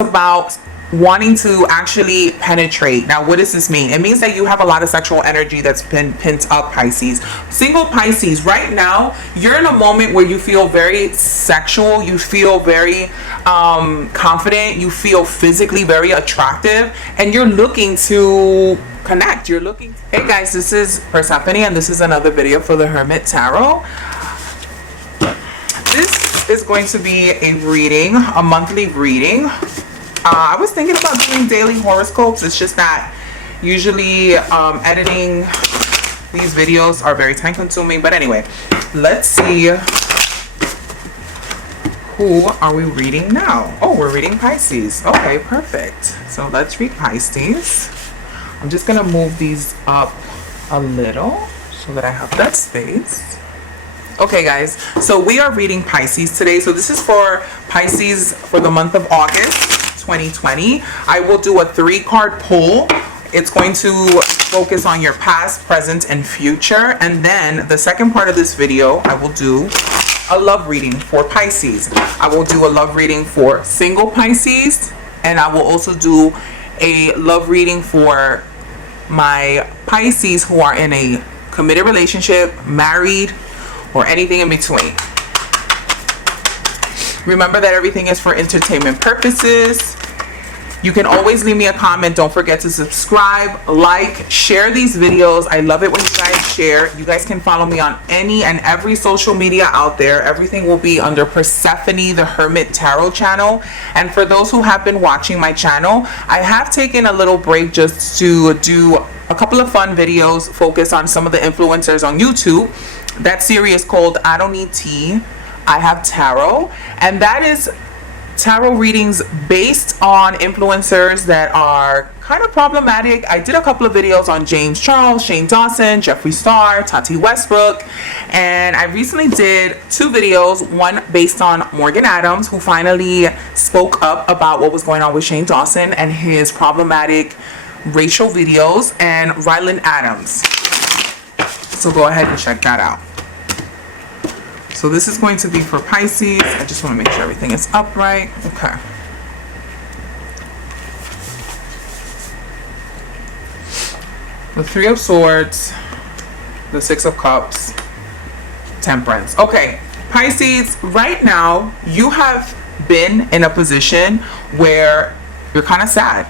about wanting to actually penetrate. Now, what does this mean? It means that you have a lot of sexual energy that's been pent up, Pisces. Single Pisces, right now, you're in a moment where you feel very sexual, you feel very confident, you feel physically very attractive, and you're looking to connect. Hey guys, this is Persephone, and this is another video for the Hermit Tarot. This is going to be a reading, a monthly reading. I was thinking about doing daily horoscopes. It's just that usually editing these videos are very time consuming. But anyway, let's see. Who are we reading now? Oh, we're reading Pisces. Okay, perfect. So let's read Pisces. I'm just going to move these up a little so that I have that space. Okay guys, so we are reading Pisces today. So this is for Pisces for the month of August 2020. I will do a 3-card pull. It's going to focus on your past, present, and future. And then the second part of this video, I will do a love reading for Pisces. I will do a love reading for single Pisces, and I will also do a love reading for my Pisces who are in a committed relationship, married, or anything in between. Remember that everything is for entertainment purposes. You can always leave me a comment. Don't forget to subscribe, like, share these videos. I love it when you guys share. You guys can follow me on any and every social media out there. Everything will be under Persephone, the Hermit Tarot channel. And for those who have been watching my channel, I have taken a little break just to do a couple of fun videos, focus on some of the influencers on YouTube. That series is called I Don't Need Tea, I Have Tarot, and that is tarot readings based on influencers that are kind of problematic. I did a couple of videos on James Charles, Shane Dawson, Jeffree Star, Tati Westbrook, and I recently did 2 videos, one based on Morgan Adams, who finally spoke up about what was going on with Shane Dawson and his problematic racial videos, and Ryland Adams. So go ahead and check that out. So this is going to be for Pisces. I just want to make sure everything is upright. Okay. The 3 of Swords, the 6 of Cups, Temperance. Okay, Pisces, right now you have been in a position where you're kind of sad.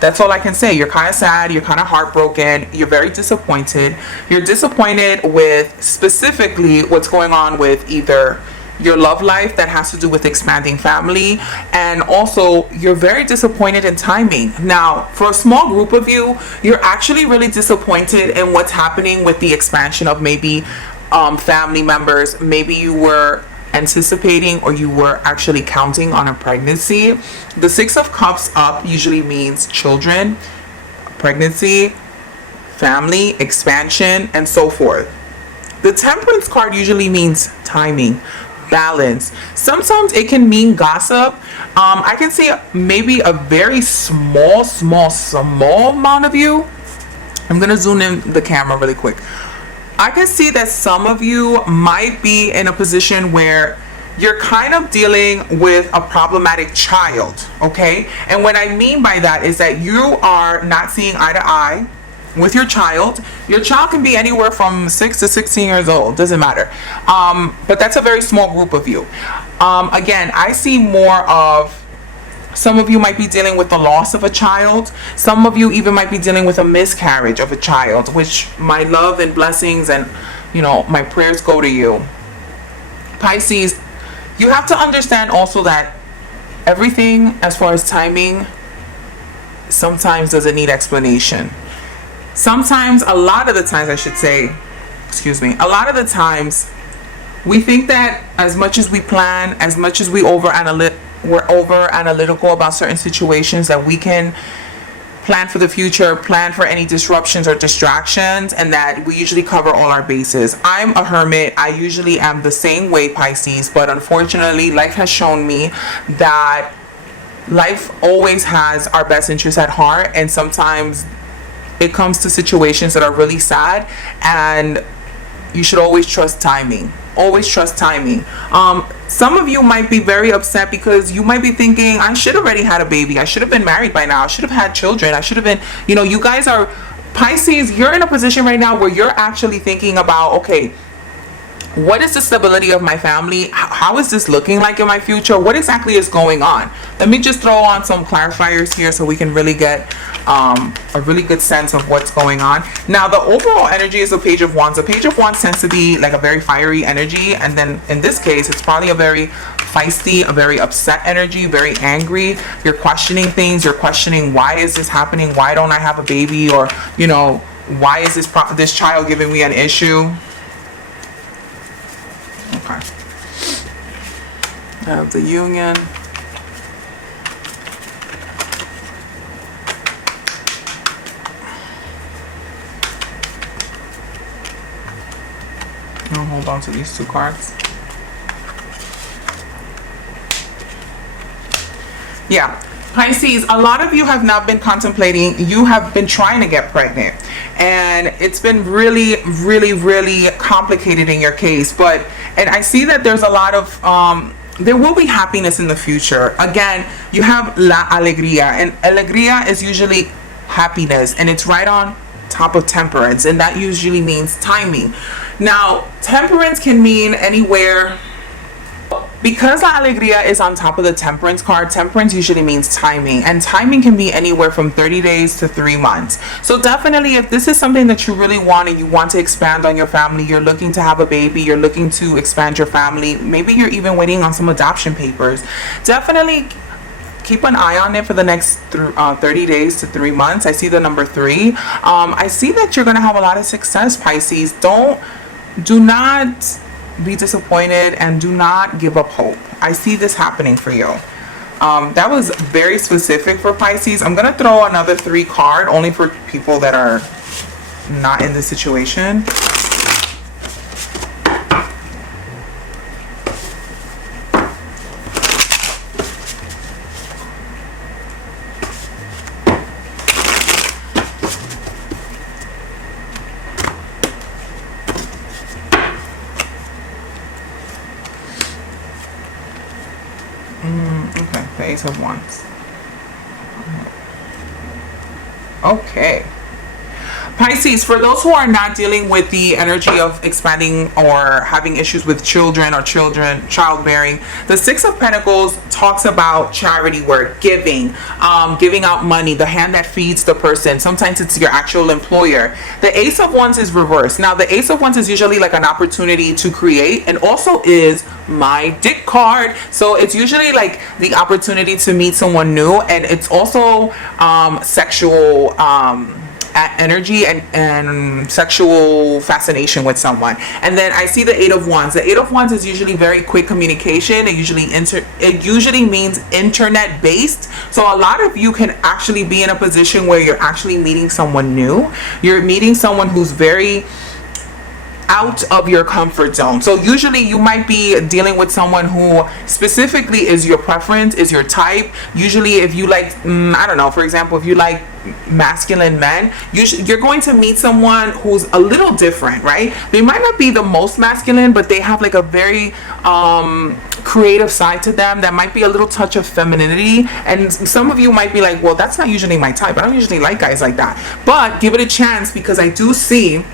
That's all I can say. You're kind of sad. You're kind of heartbroken. You're very disappointed. You're disappointed with specifically what's going on with either your love life that has to do with expanding family, and also you're very disappointed in timing. Now, for a small group of you, you're actually really disappointed in what's happening with the expansion of maybe family members. Maybe you were anticipating or you were actually counting on a pregnancy. The 6 of Cups up usually means children, pregnancy, family, expansion, and so forth. The Temperance card usually means timing, balance. Sometimes it can mean gossip. I can see maybe a very small amount of you. I'm gonna zoom in the camera really quick. I can see that some of you might be in a position where you're kind of dealing with a problematic child, okay? And what I mean by that is that you are not seeing eye to eye with your child. Your child can be anywhere from 6 to 16 years old, doesn't matter. But that's a very small group of you. Again, I see more of, some of you might be dealing with the loss of a child. Some of you even might be dealing with a miscarriage of a child, which my love and blessings and, you know, my prayers go to you. Pisces, you have to understand also that everything as far as timing sometimes doesn't need explanation. Sometimes, a lot of the times I should say, excuse me, a lot of the times we think that as much as we plan, as much as we're over analytical about certain situations, that we can plan for the future, plan for any disruptions or distractions, and that we usually cover all our bases. I'm a hermit. I usually am the same way, Pisces, but unfortunately life has shown me that life always has our best interests at heart, and sometimes it comes to situations that are really sad, and you should always trust timing. Always trust timing. Some of you might be very upset because you might be thinking, I should have already had a baby. I should have been married by now. I should have had children. I should have been, you know, you guys are Pisces, you're in a position right now where you're actually thinking about, okay, what is the stability of my family? How is this looking like in my future? What exactly is going on? Let me just throw on some clarifiers here so we can really get a really good sense of what's going on. Now, the overall energy is a Page of Wands. A Page of Wands tends to be like a very fiery energy. And then in this case, it's probably a very feisty, a very upset energy, very angry. You're questioning things. You're questioning, why is this happening? Why don't I have a baby? Or, you know, why is this child giving me an issue? Okay. I have the Union. I'll hold on to these two cards. Yeah. Pisces, a lot of you have not been contemplating, you have been trying to get pregnant, and it's been really, really, really complicated in your case. And I see that there's a lot of, there will be happiness in the future. Again, you have La Alegría, and Alegría is usually happiness, and it's right on top of Temperance, and that usually means timing. Now, Temperance can mean anywhere. Because La Alegría is on top of the Temperance card, Temperance usually means timing. And timing can be anywhere from 30 days to 3 months. So definitely, if this is something that you really want and you want to expand on your family, you're looking to have a baby, you're looking to expand your family, maybe you're even waiting on some adoption papers, definitely keep an eye on it for the next 30 days to 3 months. I see the number 3. I see that you're going to have a lot of success, Pisces. Do not be disappointed and do not give up hope. I see this happening for you. That was very specific for Pisces. I'm gonna throw another 3 card only for people that are not in this situation. Okay, the Ace of Wands. Okay. Pisces, for those who are not dealing with the energy of expanding or having issues with children or childbearing, the Six of Pentacles talks about charity work, giving out money, the hand that feeds the person. Sometimes it's your actual employer. The Ace of Wands is reversed. Now, the Ace of Wands is usually like an opportunity to create, and also is my dick card. So it's usually like the opportunity to meet someone new, and it's also sexual energy and sexual fascination with someone. And then I see the Eight of Wands. The Eight of Wands is usually very quick communication. It usually means internet based. So a lot of you can actually be in a position where you're actually meeting someone new. You're meeting someone who's very out of your comfort zone. So usually you might be dealing with someone who specifically is your preference, is your type. Usually if you like, I don't know, for example, if you like masculine men, you're going to meet someone who's a little different, right? They might not be the most masculine, but they have like a very creative side to them that might be a little touch of femininity. And some of you might be like, well, that's not usually my type. I don't usually like guys like that. But give it a chance, because I do see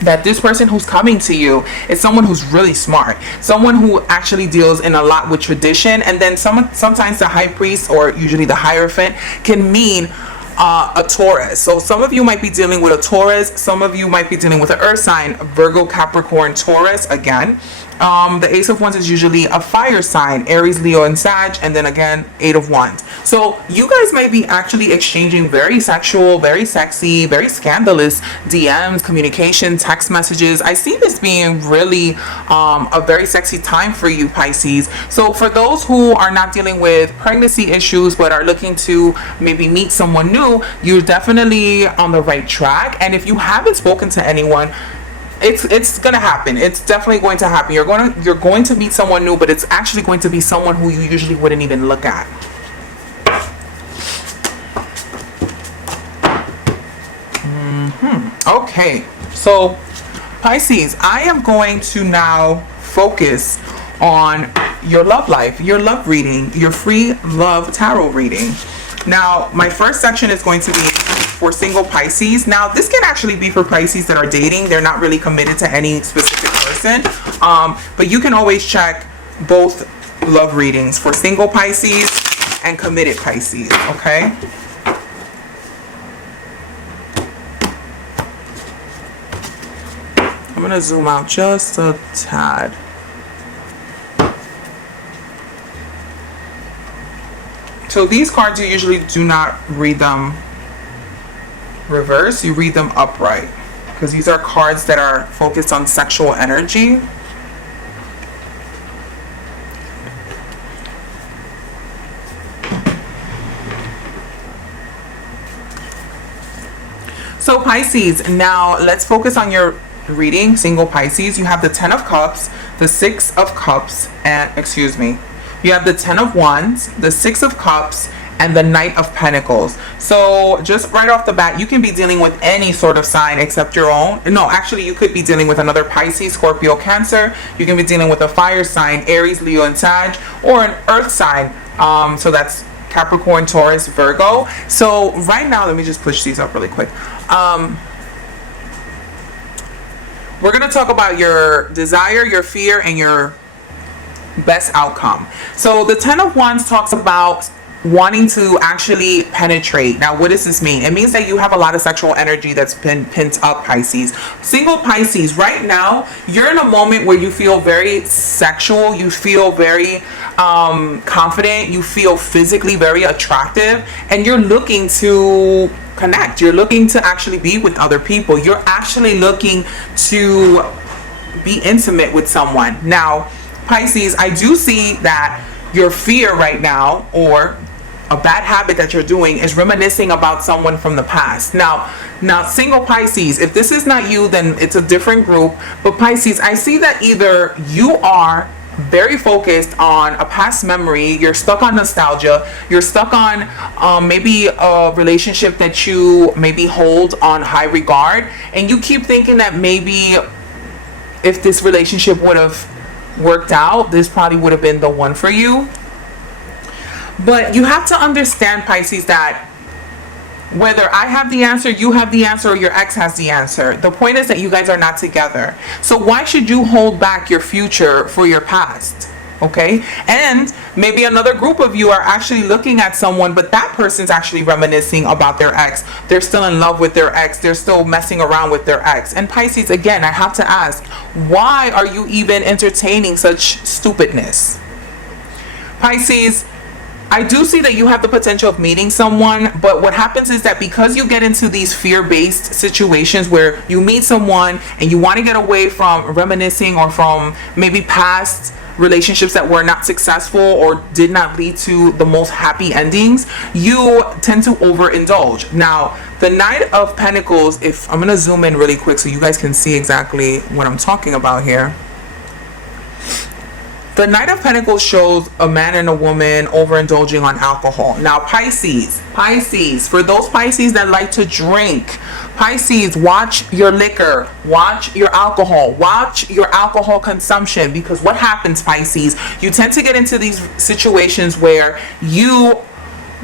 that this person who's coming to you is someone who's really smart, someone who actually deals in a lot with tradition. And then sometimes the High Priest, or usually the Hierophant, can mean a Taurus. So some of you might be dealing with a Taurus, some of you might be dealing with an Earth sign, Virgo, Capricorn, Taurus again. The Ace of Wands is usually a fire sign, Aries, Leo, and Sag, and then again, Eight of Wands. So you guys might be actually exchanging very sexual, very sexy, very scandalous DMs, communication, text messages. I see this being really a very sexy time for you, Pisces. So for those who are not dealing with pregnancy issues but are looking to maybe meet someone new, you're definitely on the right track. And if you haven't spoken to anyone, it's gonna happen. It's definitely going to happen. You're going to meet someone new, but it's actually going to be someone who you usually wouldn't even look at. Okay, so Pisces, I am going to now focus on your love life, your love reading, your free love tarot reading. Now, my first section is going to be for single Pisces. Now, this can actually be for Pisces that are dating. They're not really committed to any specific person. But you can always check both love readings for single Pisces and committed Pisces, okay? I'm going to zoom out just a tad. So these cards, you usually do not read them reverse, you read them upright, because these are cards that are focused on sexual energy. So Pisces, now let's focus on your reading, single Pisces. You have the 10 of Cups, the 6 of Cups, and you have the 10 of Wands, the 6 of Cups, and the Knight of Pentacles. So just right off the bat, you can be dealing with any sort of sign except your own. No, actually, you could be dealing with another Pisces, Scorpio, Cancer. You can be dealing with a fire sign, Aries, Leo, and Sag, or an earth sign. So that's Capricorn, Taurus, Virgo. So right now, let me just push these up really quick. We're going to talk about your desire, your fear, and your best outcome. So the 10 of Wands talks about wanting to actually penetrate. Now, what does this mean? It means that you have a lot of sexual energy that's been pent up, Pisces. Single Pisces, right now, you're in a moment where you feel very sexual. You feel very confident. You feel physically very attractive. And you're looking to connect. You're looking to actually be with other people. You're actually looking to be intimate with someone. Now, Pisces, I do see that your fear right now, or a bad habit that you're doing, is reminiscing about someone from the past. Now single Pisces, if this is not you, then it's a different group. But Pisces, I see that either you are very focused on a past memory, you're stuck on nostalgia, you're stuck on maybe a relationship that you maybe hold on high regard, and you keep thinking that maybe if this relationship would have worked out, this probably would have been the one for you. But you have to understand, Pisces, that whether I have the answer, you have the answer, or your ex has the answer, the point is that you guys are not together. So why should you hold back your future for your past? Okay? And maybe another group of you are actually looking at someone, but that person's actually reminiscing about their ex. They're still in love with their ex. They're still messing around with their ex. And Pisces, again, I have to ask, why are you even entertaining such stupidness? Pisces, I do see that you have the potential of meeting someone, but what happens is that because you get into these fear-based situations where you meet someone and you want to get away from reminiscing or from maybe past relationships that were not successful or did not lead to the most happy endings, you tend to overindulge. Now, the Knight of Pentacles, if I'm going to zoom in really quick so you guys can see exactly what I'm talking about here. The Knight of Pentacles shows a man and a woman overindulging on alcohol. Now, Pisces, for those Pisces that like to drink, Pisces, watch your liquor, watch your alcohol, watch your alcohol consumption, because what happens, Pisces, you tend to get into these situations where you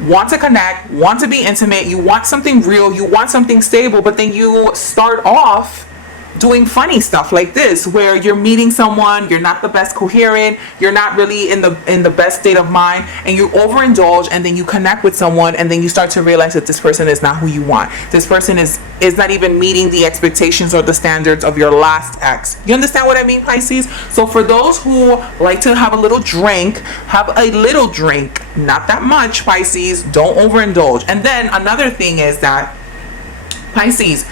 want to connect, want to be intimate, you want something real, you want something stable, but then you start off doing funny stuff like this, where you're meeting someone, you're not the best coherent, you're not really in the best state of mind, and you overindulge, and then you connect with someone, and then you start to realize that this person is not who you want. This person is not even meeting the expectations or the standards of your last ex. You understand what I mean, Pisces? So for those who like to have a little drink, not that much, Pisces. Don't overindulge. And then another thing is that, Pisces,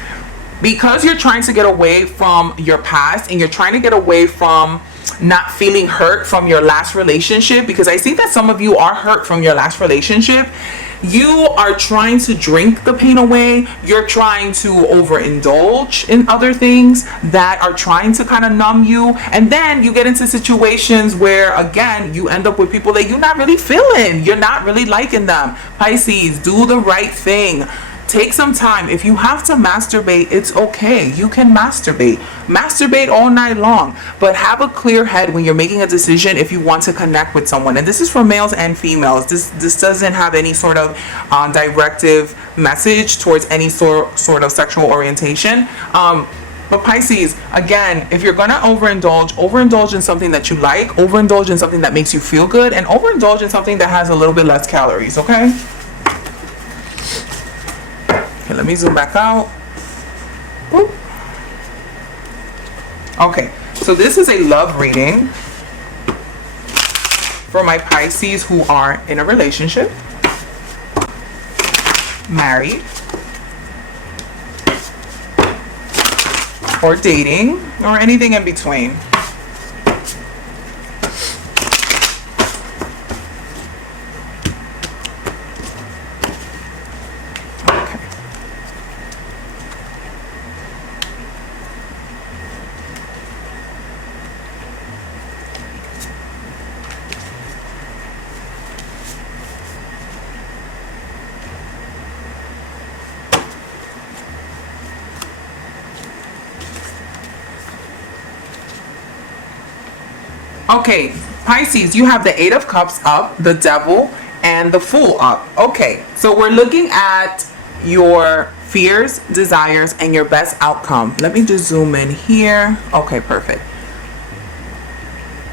because you're trying to get away from your past and you're trying to get away from not feeling hurt from your last relationship, because I see that some of you are hurt from your last relationship, you are trying to drink the pain away. You're trying to overindulge in other things that are trying to kind of numb you. And then you get into situations where, again, you end up with people that you're not really feeling. You're not really liking them. Pisces, do the right thing. Take some time. If you have to masturbate, it's okay. You can masturbate all night long, but have a clear head when you're making a decision if you want to connect with someone. And this is for males and females. This doesn't have any sort of directive message towards any sort of sexual orientation. But Pisces, again, if you're gonna overindulge in something that you like, overindulge in something that makes you feel good, and overindulge in something that has a little bit less calories, okay? Okay, let me zoom back out. Boop. Okay, so this is a love reading for my Pisces who are in a relationship, married, or dating, or anything in between. Okay, Pisces, you have the Eight of Cups up, the Devil, and the Fool up. Okay, so we're looking at your fears, desires, and your best outcome. Let me just zoom in here. Okay, perfect.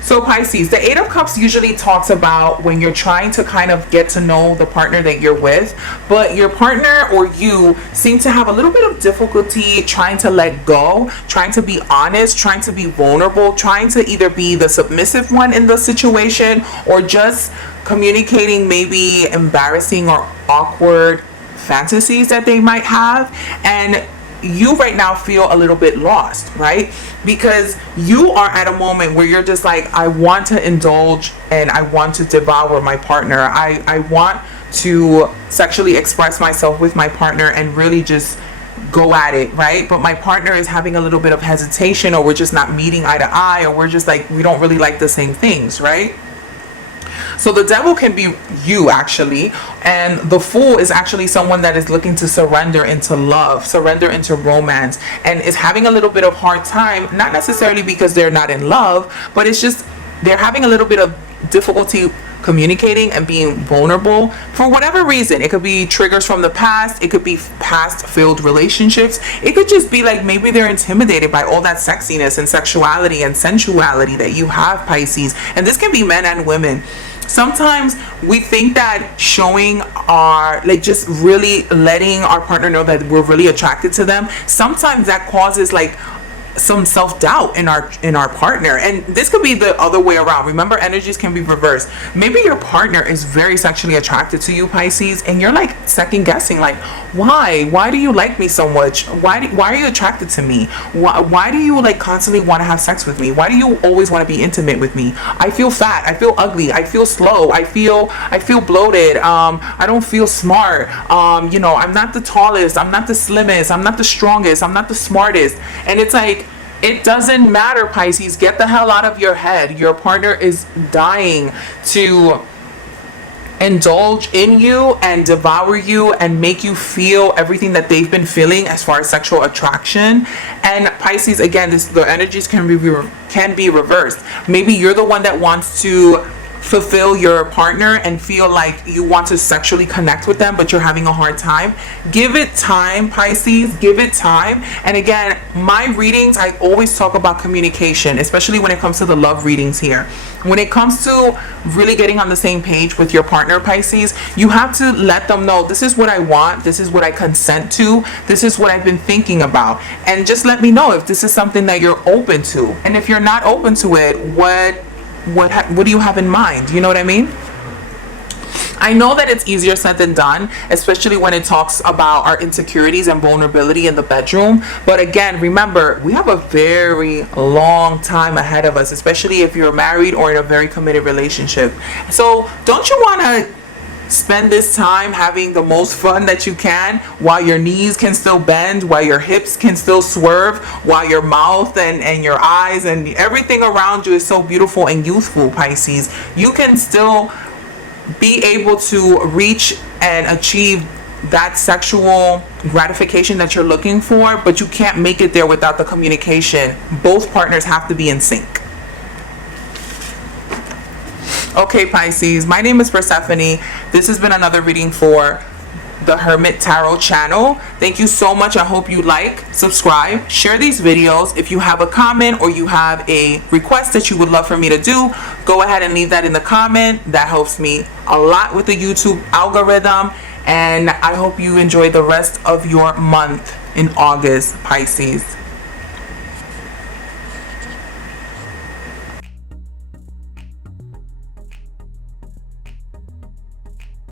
So Pisces, the Eight of Cups usually talks about when you're trying to kind of get to know the partner that you're with, but your partner or you seem to have a little bit of difficulty trying to let go, trying to be honest, trying to be vulnerable, trying to either be the submissive one in the situation or just communicating maybe embarrassing or awkward fantasies that they might have. And you right now feel a little bit lost, right? Because you are at a moment where you're just like, I want to indulge and I want to devour my partner. I want to sexually express myself with my partner and really just go at it, right? But my partner is having a little bit of hesitation, or we're just not meeting eye to eye, or we're just like, we don't really like the same things, right? So the Devil can be you actually, and the Fool is actually someone that is looking to surrender into love, surrender into romance, and is having a little bit of hard time, not necessarily because they're not in love, but it's just they're having a little bit of difficulty communicating and being vulnerable for whatever reason. It could be triggers from the past, it could be past failed relationships, it could just be like maybe they're intimidated by all that sexiness and sexuality and sensuality that you have, Pisces. And this can be men and women. Sometimes we think that showing our, like, just really letting our partner know that we're really attracted to them, sometimes that causes like some self-doubt in our partner. And this could be the other way around. Remember, energies can be reversed. Maybe your partner is very sexually attracted to you, Pisces, and you're like second guessing, like, why do you like me so much? Why are you attracted to me? Why do you like constantly want to have sex with me? Why do you always want to be intimate with me? I feel fat, I feel ugly, I feel slow, I feel bloated, I don't feel smart, you know, I'm not the tallest, I'm not the slimmest, I'm not the strongest, I'm not the smartest. And it's like, it doesn't matter, Pisces. Get the hell out of your head. Your partner is dying to indulge in you and devour you and make you feel everything that they've been feeling as far as sexual attraction. And Pisces, again, the energies can be reversed. Maybe you're the one that wants to fulfill your partner and feel like you want to sexually connect with them, but you're having a hard time. Give it time, Pisces. Give it time. And again, my readings, I always talk about communication, especially when it comes to the love readings here. When it comes to really getting on the same page with your partner, Pisces, you have to let them know, this is what I want, this is what I consent to, this is what I've been thinking about, and just let me know if this is something that you're open to. And if you're not open to it, what do you have in mind? You know what I mean? I know that it's easier said than done, especially when it talks about our insecurities and vulnerability in the bedroom. But again, remember, we have a very long time ahead of us, especially if you're married or in a very committed relationship. So don't you want to spend this time having the most fun that you can while your knees can still bend, while your hips can still swerve, while your mouth and your eyes and everything around you is so beautiful and youthful, Pisces? You can still be able to reach and achieve that sexual gratification that you're looking for, but you can't make it there without the communication. Both partners have to be in sync. Okay, Pisces, my name is Persephone. This has been another reading for the Hermit Tarot channel. Thank you so much. I hope you like, subscribe, share these videos. If you have a comment or you have a request that you would love for me to do, go ahead and leave that in the comment. That helps me a lot with the YouTube algorithm. And I hope you enjoy the rest of your month in August, Pisces.